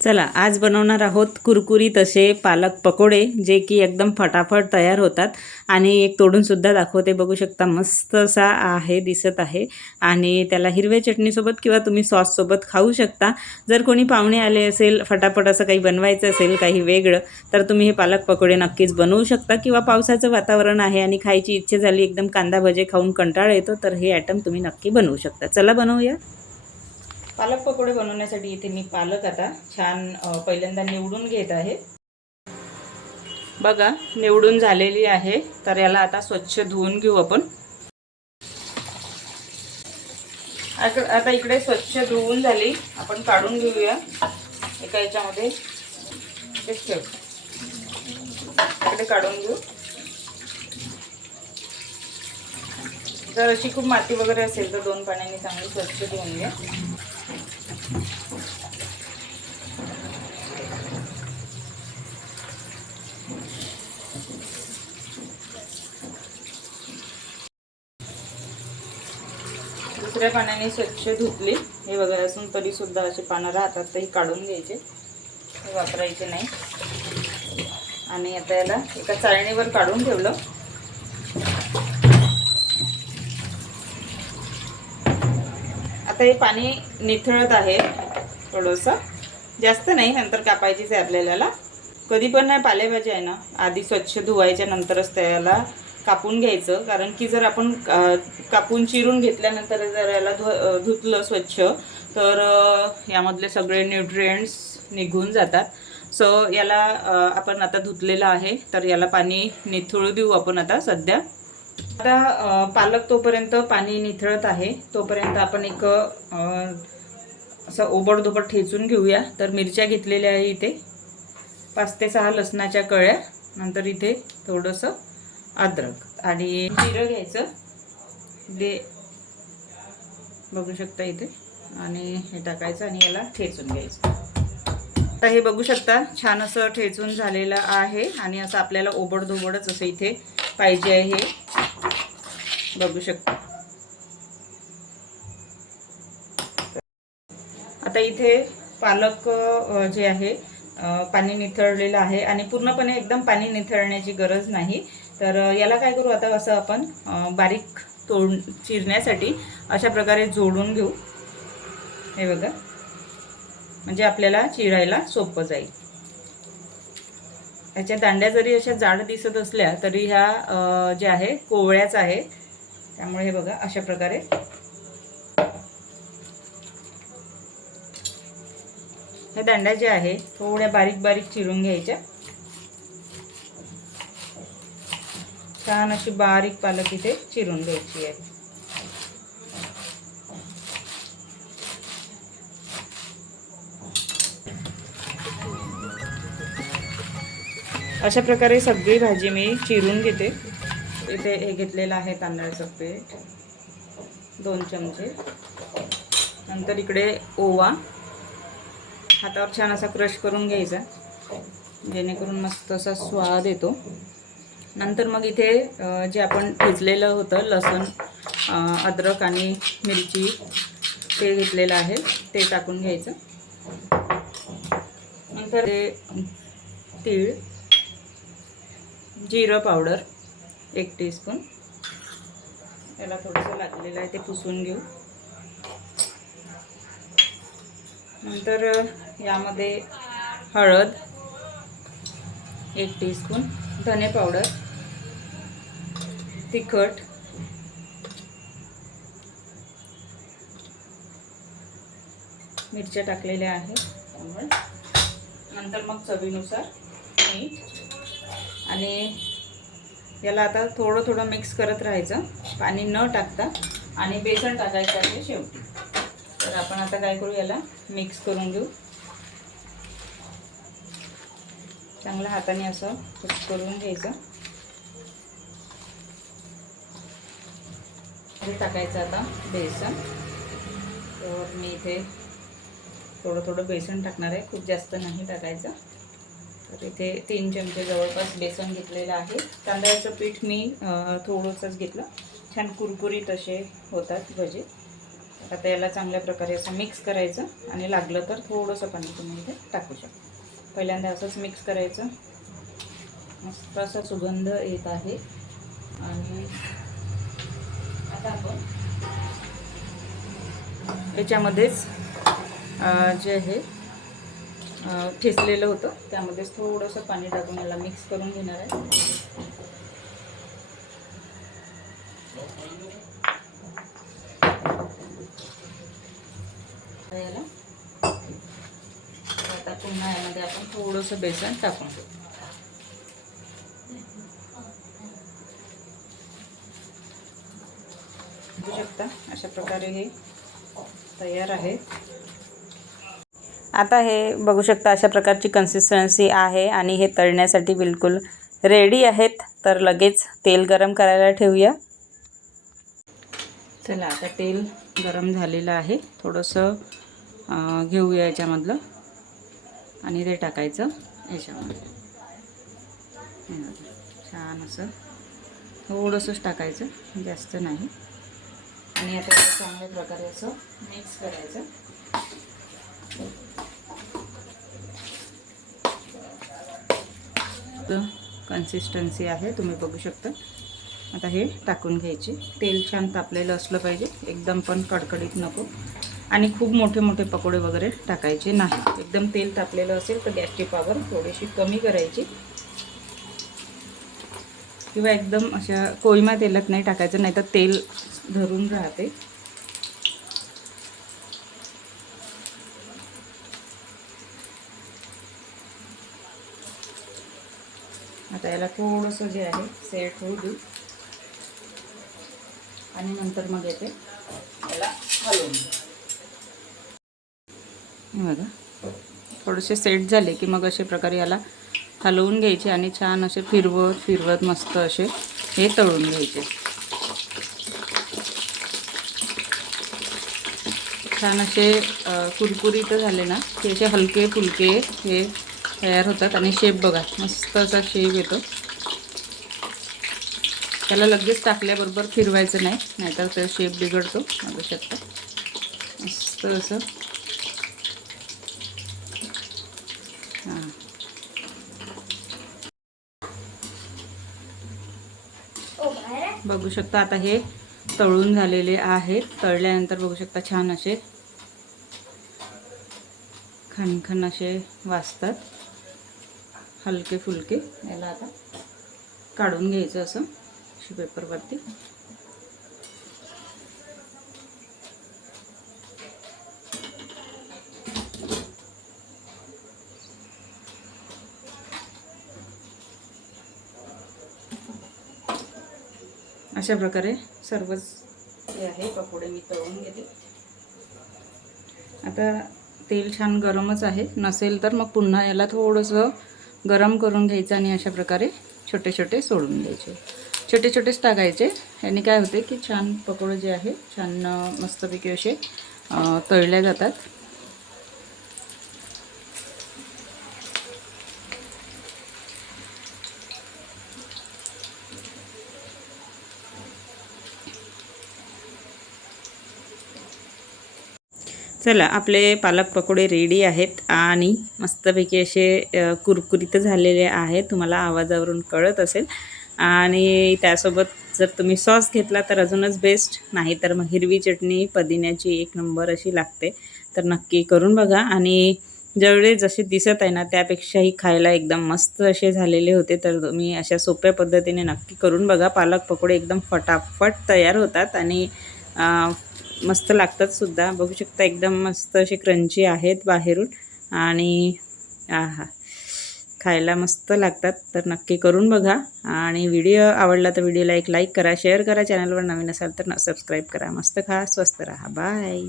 चला आज बनवणार आहोत कुरकुरीत असे पालक पकोडे जे की एकदम फटाफट तयार होतात. आणि एक तोडूनसुद्धा दाखवते बघू शकता मस्त असा आहे दिसत आहे. आणि त्याला हिरव्या चटणीसोबत किंवा तुम्ही सॉससोबत खाऊ शकता. जर कोणी पाहुणे आले असेल फटाफट असं काही बनवायचं असेल काही वेगळं तर तुम्ही हे पालक पकोडे नक्कीच बनवू शकता. किंवा पावसाचं वातावरण आहे आणि खायची इच्छा झाली एकदम कांदा भजे खाऊन कंटाळा येतो तर हे आयटम तुम्ही नक्की बनवू शकता. चला बनवूया. पालक पकोडे बनवण्यासाठी इथे मी पालक आता छान पहिल्यांदा निवडून घेत आहे. बघा निवडून झालेली आहे. तर याला आता स्वच्छ धुवून घेऊ आपण. आता इकडे स्वच्छ धुवून झाली. आपण काढून घेऊया. एका याच्यामध्ये इकडे काढून घेऊ. जर अशी खूप माती वगैरे असेल तर दोन पाण्याने चांगली स्वच्छ धुवून घ्या दुसऱ्या पाण्याने स्वच्छ धुतली. हे बघा असून तरीसुद्धा असे पानं राहतात तर ही काढून घ्यायचे. हे वापरायचे नाही. आणि आता याला एका चाळणीवर काढून ठेवलं. आता हे पाणी निथळत आहे थोडंसं. जास्त नाही नंतर कापायचीच आहे आपल्याला कधी पण नाही पालेभाजी आहे ना आधी स्वच्छ धुवायच्या नंतरच त्याला कापून घ्यायचं. कारण की जर आपण कापून चिरून घेतल्यानंतर जर याला धु धुतलं स्वच्छ तर यामधले सगळे न्यूट्रिएंट्स निघून जातात. सो याला आपण आता धुतलेलं आहे तर याला पाणी निथळू देऊ आपण आता सध्या. आता पालक तोपर्यंत पाणी निथळत आहे. तोपर्यंत आपण एक असं ओबडधोबड ठेचून घेऊया. तर मिरच्या घेतलेल्या आहे इथे. पाच ते सहा लसणाच्या कळ्या. नंतर इथे थोडंसं अद्रक. आणि जिरं घ्यायचं. दे. बघू शकता इथे. आणि हे टाकायचं आणि याला ठेचून घ्यायचं. आता हे बघू शकता छान असं ठेचून झालेलं आहे. आणि असं आपल्याला ओबडधोबडच असं इथे पाहिजे आहे. हे बघू शकता. आता इथे पालक जे आहे पाणी निथळलेलं आहे. आणि पूर्णपणे एकदम पाणी निथळण्याची गरज नाही. तर याला काय करू आता असं आपण बारीक तोड चिरण्यासाठी अशा प्रकारे जोडून घेऊ. हे बघा. म्हणजे आपल्याला चिरायला सोपं जाईल. ह्याच्या दांड्या जरी अशा जाड दिसत असल्या तरी ह्या ज्या आहे कोवळ्याच आहे. त्यामुळे हे बघा अशा प्रकारे. ह्या दांड्या ज्या आहे थोड्या बारीक बारीक चिरून घ्यायच्या. छान अशी बारीक पालक इथे चिरून घ्यायची आहे. अशा प्रकारे सगळी भाजी मी चिरून घेते. इथे हे घेतलेलं आहे तांदळाचं पीठ. दोन चमचे. नंतर इकडे ओवा. हातावर छान असा क्रश करून घ्यायचा. जेणेकरून मस्त असा स्वाद येतो. नंतर मग इथे जे आपण भिजलेलं होतं लसूण अद्रक आणि मिरची ते घेतलेलं आहे ते टाकून घ्यायचं. नंतर ते तीळ जिरं पावडर एक टीस्पून. याला थोडंसं लागलेलं आहे ते पुसून घेऊ. नंतर यामध्ये हळद एक टीस्पून. धने पावडर. तिखट. मिरच्या टाकलेल्या आहेत. त्यामुळे नंतर मग चवीनुसार मीठ आणि याला आता थोडं थोडं मिक्स करत राहायचं. पाणी न टाकता आणि बेसन टाकायचं आहे शेवटी. तर आपण आता काय करू याला मिक्स करून घेऊ. चांगलं हाताने असं मिक्स करून घ्यायचं. हे टाकायचं आता बेसन. तर मी इथे थोडं थोडं बेसन टाकणार आहे. खूप जास्त नाही टाकायचं. तर इथे तीन चमचे जवळपास बेसन घेतलेलं आहे. तांदळाचं पीठ मी थोडंसंच घेतलं. छान कुरकुरीत असे होतात भजे. आता याला चांगल्या प्रकारे असं मिक्स करायचं. आणि लागलं तर थोडंसं पाणी तुम्ही इथे टाकू शकता. पहिल्यांदा असंच मिक्स करायचं. मस्त असा सुगंध येत आहे. आणि आता आपण याच्यामध्येच जे आहे अं, ठेचलेलं होतं. त्यामध्येच थोडंसं पाणी टाकून याला मिक्स करून घेणार आहे. याला आता पुन्हा यामध्ये आपण थोडंसं बेसन टाकून घेऊ. बघू शकता. अशा प्रकारे हे तयार आहे आता हे बघू शकता अशा प्रकारची कन्सिस्टन्सी आहे आणि हे तळण्यासाठी बिलकुल रेडी आहेत. तर लगेच तेल गरम करायला ठेवूया. चला आता तेल गरम झालेलं आहे. थोडंसं घेऊया याच्यामधलं. आणि ते टाकायचं याच्यामध्ये. छान असं थोडंसंच टाकायचं जास्त नाही. आणि आता हे चांगल्या प्रकारे असं मिक्स करायचं. कन्सिस्टन्सी आहे तुम्ही बघू शकता. आता हे टाकून घ्यायचे. तेल छान तापलेलं असलं पाहिजे. एकदम पण कडकडीत नको. आणि खूप मोठे मोठे पकोडे वगैरे टाकायचे नाही. एकदम तेल तापलेलं असेल तर गॅसची पॉवर थोडीशी कमी करायची. किंवा एकदम अशा कोळीमा तेलात नाही टाकायचं नाही तर तेल धरून राहते. आता याला थोडंसं जे आहे सेट होऊ देऊ. आणि नंतर मग येते. याला हलवून बघा. थोडेसे सेट झाले की मग अशा प्रकारे याला हलवून घ्यायचे आणि छान असे फिरवत फिरवत मस्त असे हे तळून घ्यायचे. छान असे कुरकुरीत झाले ना की असे हलके फुलके हे तयार होतात आणि शेप बघा मस्त असा शेप येतो. त्याला लगेच टाकल्याबरोबर फिरवायचं नाही नाहीतर तो शेप बिघडतो बघू शकता मस्त असं. हां. बघू शकता आता हे तळून झालेले आहेत. तळल्यानंतर बघू शकता छान असे खणखण असे वाजतात. हलके फुलके. याला आता काढून घ्यायचं असं टिश्यू पेपरवरती अशा प्रकारे सर्वच जे आहे पकोडे मी तळून घेते. आता तेल छान गरमच आहे. नसेल तर मग पुन्हा याला थोडंसं गरम करून घ्यायचं आणि अशा प्रकारे छोटे छोटे सोडून द्यायचे. छोटे छोटेच टाकायचे. याने काय होते की छान पकोडे जे आहे छान मस्तपैकी असे अं, तळले जातात. चला आपले पालक पकोडे रेडी आहेत आणि मस्तपैकी असे कुरकुरीत झालेले आहेत. तुम्हाला आवाजावरून कळत असेल. आणि त्यासोबत जर तुम्ही सॉस घेतला तर अजूनच बेस्ट नाही तर मग हिरवी चटणी पुदिन्याची एक नंबर अशी लागते. तर नक्की करून बघा. आणि जेवढे जसे दिसत आहे ना त्यापेक्षाही खायला एकदम मस्त असे झालेले होते. तर तुम्ही अशा सोप्या पद्धतीने नक्की करून बघा. पालक पकोडे एकदम फटाफट तयार होतात. आणि मस्त लागतात सुद्धा. बघू शकता एकदम मस्त असे क्रंची आहेत बाहेरून. आणि आहा खायला मस्त लागतात. तर नक्की करून बघा. आणि व्हिडिओ आवडला तर व्हिडिओला एक लाईक करा शेअर करा. चॅनलवर नवीन असाल तर सबस्क्राईब करा. मस्त खा स्वस्त राहा. बाय